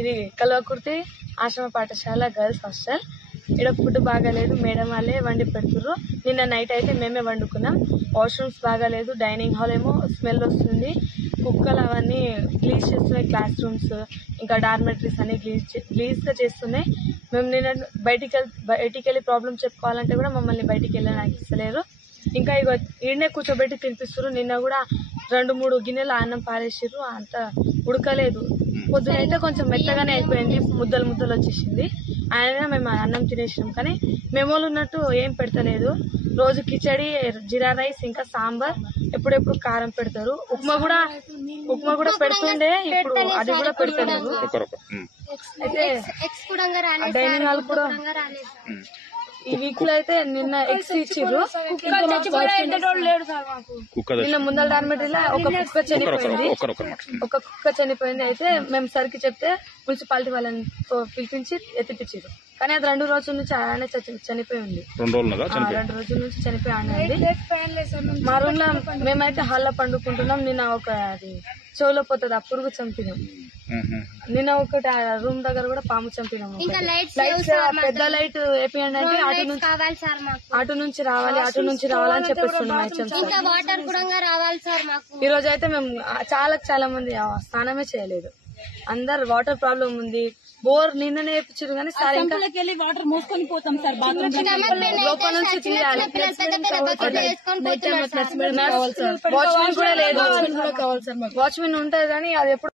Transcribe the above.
ఇది కల్వకుర్తి ఆశ్రమ పాఠశాల గర్ల్స్ హాస్టల్. ఇక్కడ ఫుడ్ బాగాలేదు, మేడం వాళ్ళే వండి పెడుతుర్రు. నిన్న నైట్ అయితే మేమే వండుకున్నాం. వాష్రూమ్స్ బాగాలేదు, డైనింగ్ హాల్ ఏమో స్మెల్ వస్తుంది, కుక్కలు అవన్నీ గ్లీజ్ చేస్తున్నాయి, క్లాస్ రూమ్స్ ఇంకా డార్మెటరీస్ అన్ని గ్లీజ్ గా చేస్తున్నాయి. మేము నిన్న బయటికి వెళ్ళి ప్రాబ్లమ్ చెప్పుకోవాలంటే కూడా మమ్మల్ని బయటికి వెళ్ళడానికి ఇస్తలేరు. ఇంకా ఇక ఈడనే కూర్చోబెట్టి తినిపిస్తారు. నిన్న కూడా 2-3 గిన్నెలు అన్నం పారేసిర్రు, అంత ఉడకలేదు. పొద్దునైతే కొంచెం మెత్తగానే అయిపోయింది, ముద్దలు వచ్చేసింది. ఆయన మేము అన్నం తినేసినాం, కానీ మెమోలు ఉన్నట్టు ఏం పెడతలేదు. రోజు కిచడి, జీరా రైస్ ఇంకా సాంబార్, ఎప్పుడెప్పుడు కారం పెడతారు. ఉప్మా కూడా పెడుతుండే, ఇప్పుడు అది కూడా పెడతలేదు. అయితే డైనింగ్ హాల్ కూడా ఈ వీక్ లో అయితే నిన్న ఎగ్స్ ఇచ్చిర్రు. నిన్న ముందల డార్మెటరీలో ఒక కుక్క చనిపోయింది. అయితే మేము సరికి చెప్తే మున్సిపాలిటీ వాళ్ళని పిలిపించి ఎత్తిపించారు, కానీ అది 2 రోజుల నుంచి అలానే చనిపోయి ఉంది. 2 రోజుల నుంచి చనిపోయి ఆడింది. మా రూమ్ లో మేమైతే హాల్లో పండుకుంటున్నాం. నిన్న ఒక అది చెవులో పోతుంది, ఆ పురుగు చంపినాం. నిన్న ఒకటి రూమ్ దగ్గర కూడా పాము చంపినాము. పెద్ద లైట్ వేపియండి అంటే అటు నుంచి రావాలి అని చెప్పేస్తున్నాం. ఈ రోజు అయితే మేము చాలా మంది స్నానమే చేయలేదు. అందరు వాటర్ ప్రాబ్లం ఉంది. బోర్ నిన్ననే వేపించారు, కానీ సార్ ఇంకా వాటర్ మోసుకొని పోతాం సార్, లోపల నుంచి తీయాలి. వాచ్మెన్ కూడా లేదు. వాచ్మెన్ ఉంటుంది కానీ అది ఎప్పుడు